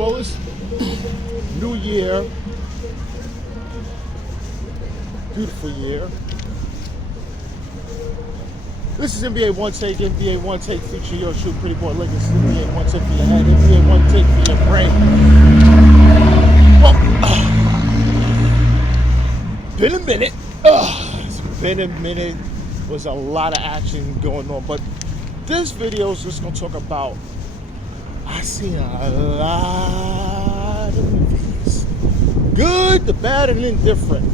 Well, it's New Year, beautiful year. This is NBA Onetake featuring your shoe, Pretty Boy Legacy. NBA Onetake for your head, NBA Onetake for your brain. Well, been a minute. It's been a minute. Was a lot of action going on, but this video is just gonna talk about. I seen a lot of movies, good, the bad, and indifferent.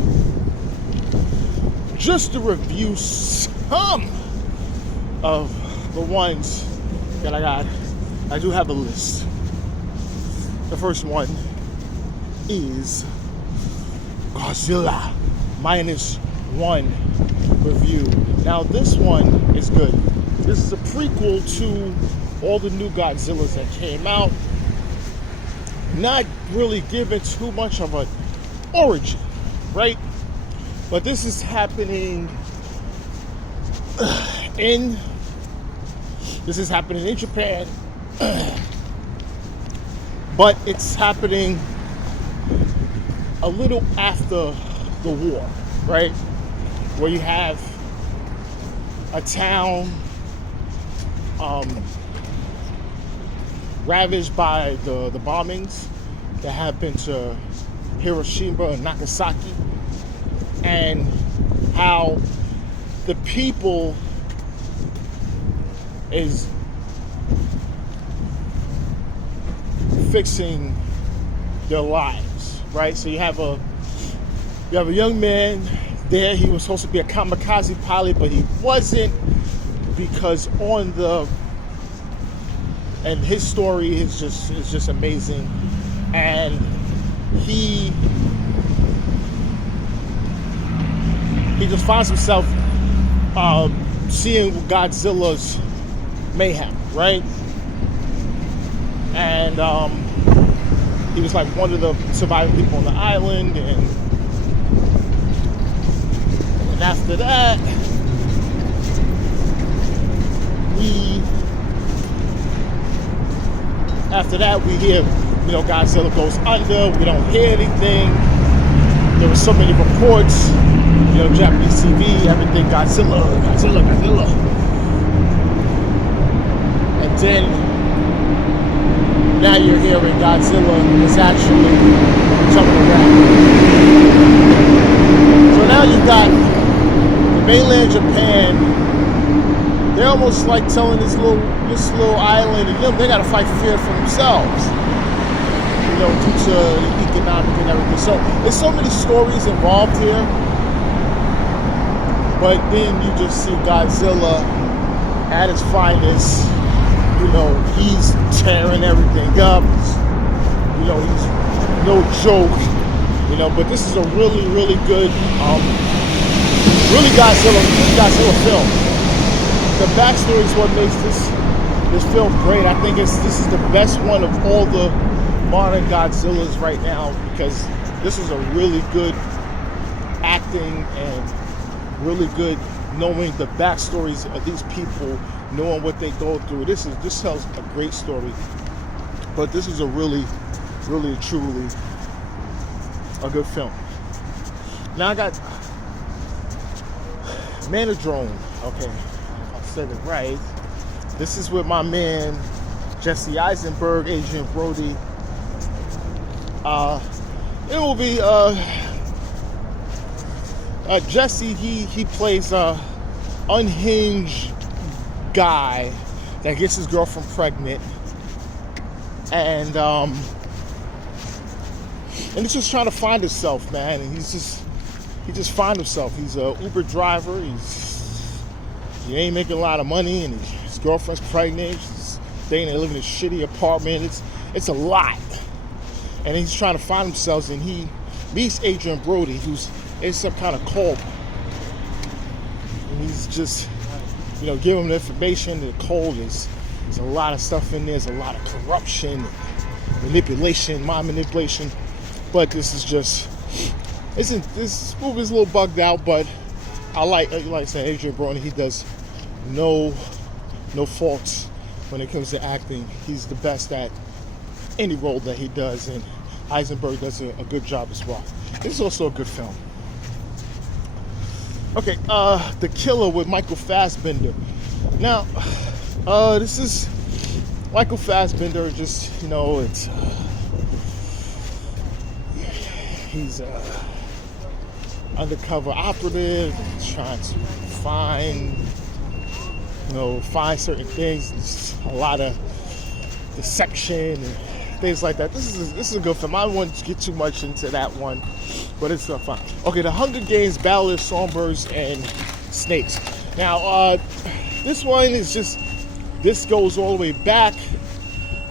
Just to review some of the ones that I got. I do have a list. The first one is Godzilla -1 review. Now this one is good. This is a prequel to all the new Godzillas that came out. Not really given too much of an origin, right? But this is happening in Japan. But it's happening a little after the war, right? Where you have a town ravaged by the bombings that happened to Hiroshima and Nagasaki, and how the people is fixing their lives, right? So you have a young man there. He was supposed to be a kamikaze pilot, but he wasn't, because and his story is just amazing, and he just finds himself seeing Godzilla's mayhem, right? And he was like one of the surviving people on the island, and after that, we hear, Godzilla goes under. We don't hear anything. There were so many reports, Japanese TV, everything, Godzilla. And then, now you're hearing Godzilla is actually jumping around. So now you've got the mainland Japan. They're almost like telling this little island, they gotta fight fear for themselves, due to the economic and everything. So there's so many stories involved here. But then you just see Godzilla at his finest. He's tearing everything up. He's no joke. But this is a really, really good, really Godzilla film. The backstory is what makes this film great. I think this is the best one of all the modern Godzillas right now, because this is a really good acting and really good knowing the backstories of these people, knowing what they go through. This tells a great story. But this is a really, really, truly a good film. Now I got Manidrone. Okay, I said it right. This is with my man Jesse Eisenberg, Adrian Brody. It will be Jesse. He plays a unhinged guy that gets his girlfriend pregnant, and he's just trying to find himself, man. And he just find himself. He's a Uber driver. He ain't making a lot of money, and his girlfriend's pregnant. She's staying there, living in a shitty apartment. It's a lot, and he's trying to find himself. And he meets Adrian Brody, who's in some kind of cult, and he's just, giving him the information. The cult there's a lot of stuff in there. There's a lot of corruption, manipulation, mind manipulation. But this movie's a little bugged out, but I like I said, Adrian Brody. He does no faults when it comes to acting. He's the best at any role that he does, and Eisenberg does a good job as well. This is also a good film. Okay, The Killer with Michael Fassbender. Now, this is Michael Fassbender. Just, you know, it's he's undercover operative, trying to find certain things. There's a lot of deception and things like that. This is a good film. I don't want to get too much into that one, but it's fun. Okay, The Hunger Games: Ballad of Songbirds and Snakes. Now, this one is just, this goes all the way back.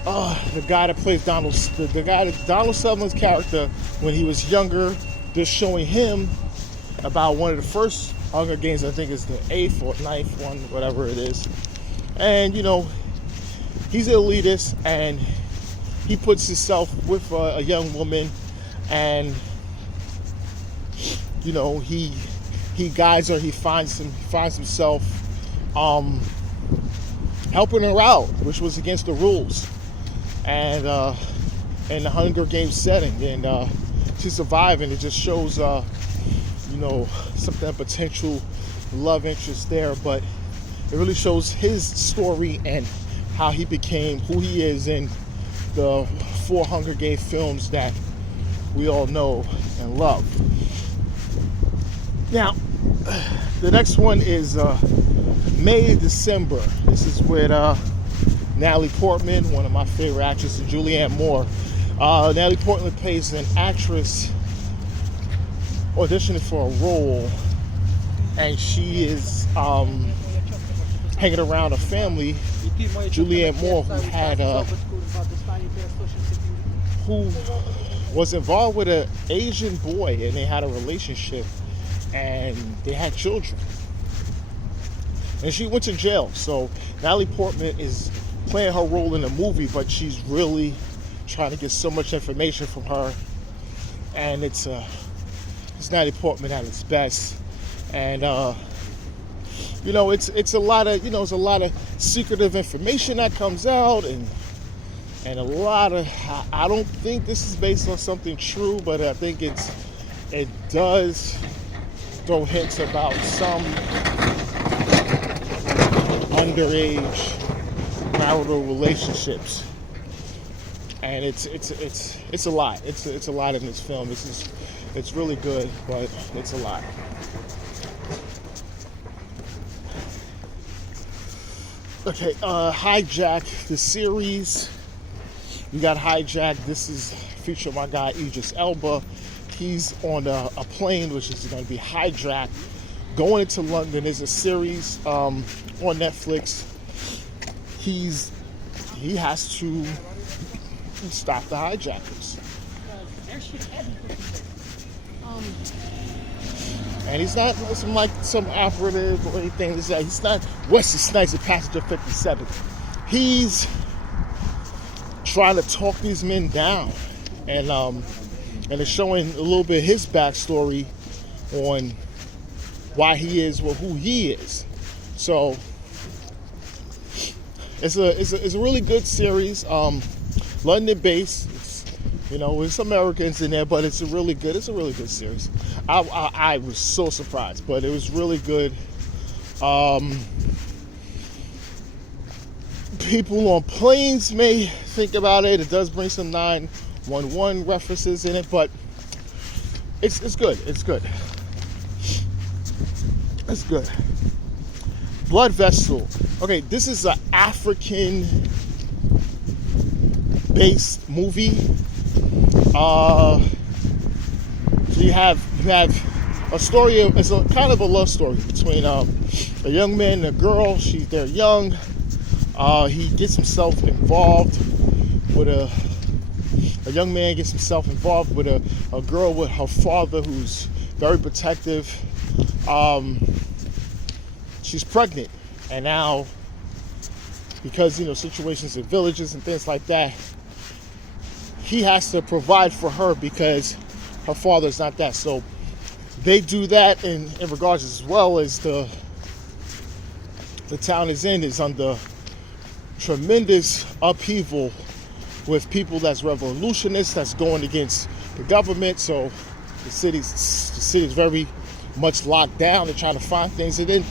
The guy that plays Donald Sutherland's character when he was younger, they're showing him about one of the first Hunger Games. I think it's the 8th or 9th one, whatever it is. And, you know, he's an elitist, and he puts himself with a young woman, and, you know, he guides her. He finds himself helping her out, which was against the rules, and in the Hunger Games setting, and to survive. And it just shows you know, some potential love interest there, but it really shows his story and how he became who he is in the 4 Hunger Games films that we all know and love. Now, the next one is MayDecember. This is with Natalie Portman, one of my favorite actresses, and Julianne Moore. Natalie Portman plays an actress auditioning for a role, and she is hanging around a family, Julianne Moore, who was involved with an Asian boy, and they had a relationship, and they had children, and she went to jail. So Natalie Portman is playing her role in the movie, but she's really trying to get so much information from her, and it's Natalie Portman at its best. And you know, it's a lot of, you know, it's a lot of secretive information that comes out, and a lot of, I don't think this is based on something true, but I think it does throw hints about some underage marital relationships, and it's a lot. It's a lot in this film. It's really good, but it's a lot. Okay, Hijack, the series. You got Hijack. This is featuring my guy Idris Elba. He's on a plane, which is going to be hijacked, going into London. There's a series on Netflix. He has to stop the hijackers. And he's not some operative or anything. He's not Wesley Snipes in Passenger 57. He's trying to talk these men down, and it's showing a little bit of his backstory on why he is who he is. So it's a really good series. London based. You know, there's some Americans in there, but it's a really good series. I was so surprised, but it was really good. People on planes may think about it. It does bring some 911 references in it, but it's good. It's good. It's good. Blood Vessel. Okay, this is an African-based movie. So you have a story of, it's a kind of a love story between a young man and a girl. They're young. He gets himself involved with a young man gets himself involved with a girl with her father, who's very protective. She's pregnant, and now, because, you know, situations in villages and things like that, he has to provide for her because her father's not that. So they do that in regards, as well as the town is under tremendous upheaval with people that's revolutionists, that's going against the government. So the city's very much locked down. They're trying to find things, and then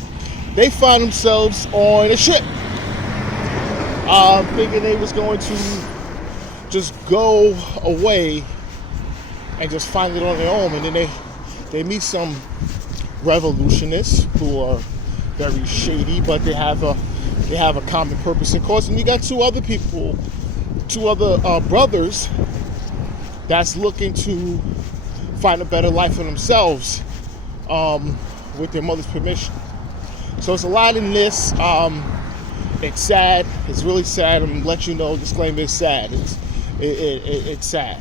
they find themselves on a ship, thinking they was going to just go away and just find it on their own. And then they meet some revolutionists who are very shady, but they have a common purpose and cause. And you got two other brothers that's looking to find a better life for themselves, with their mother's permission. So it's a lot in this. It's sad. It's really sad. I'm gonna let you know. Disclaimer: it's sad. It's sad.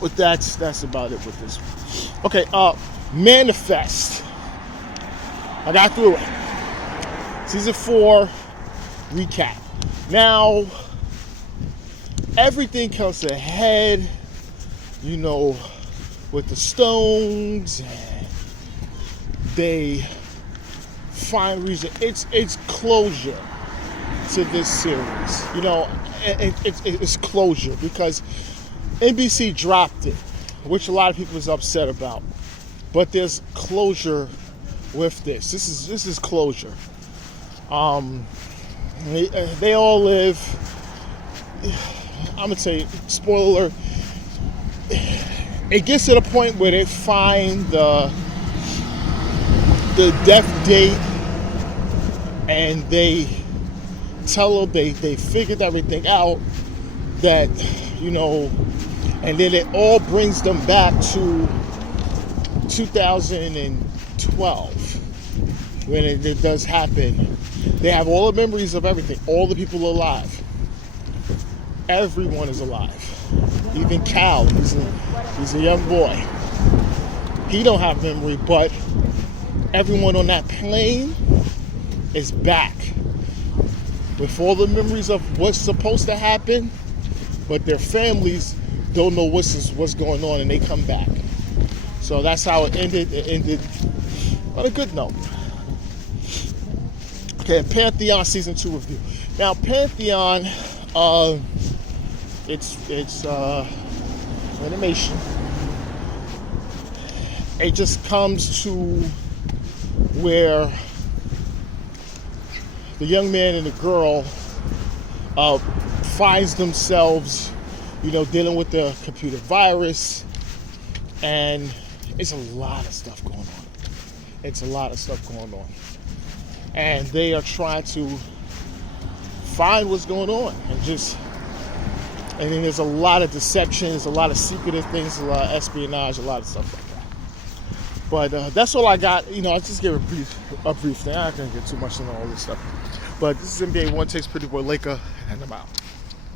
But that's about it with this. Okay. Manifest. I got through it. Season 4 recap. Now everything comes to a head, you know, with the Stones, and they find reason. It's closure to this series. You know, it's closure because NBC dropped it, which a lot of people was upset about. But there's closure with this. This is closure. They all live. I'm gonna tell you, spoiler alert. It gets to the point where they find the death date, and they tell them they figured everything out, that, you know, and then it all brings them back to 2012 when it does happen. They have all the memories of everything. All the people are alive. Everyone is alive. Even Cal, he's a young boy. He don't have memory, but everyone on that plane is back with all the memories of what's supposed to happen, but their families don't know what's going on, and they come back. So that's how it ended. It ended on a good note. Okay, Pantheon season 2 review. Now Pantheon, it's animation. It just comes to where the young man and the girl finds themselves, you know, dealing with the computer virus, and it's a lot of stuff going on. And they are trying to find what's going on, and then there's a lot of deception, there's a lot of secretive things, a lot of espionage, a lot of stuff like that. But that's all I got. You know, I just gave a brief thing. I'm not gonna get too much into all this stuff. But this is NBA Onetake's Pretty Boy Laker, and I'm out.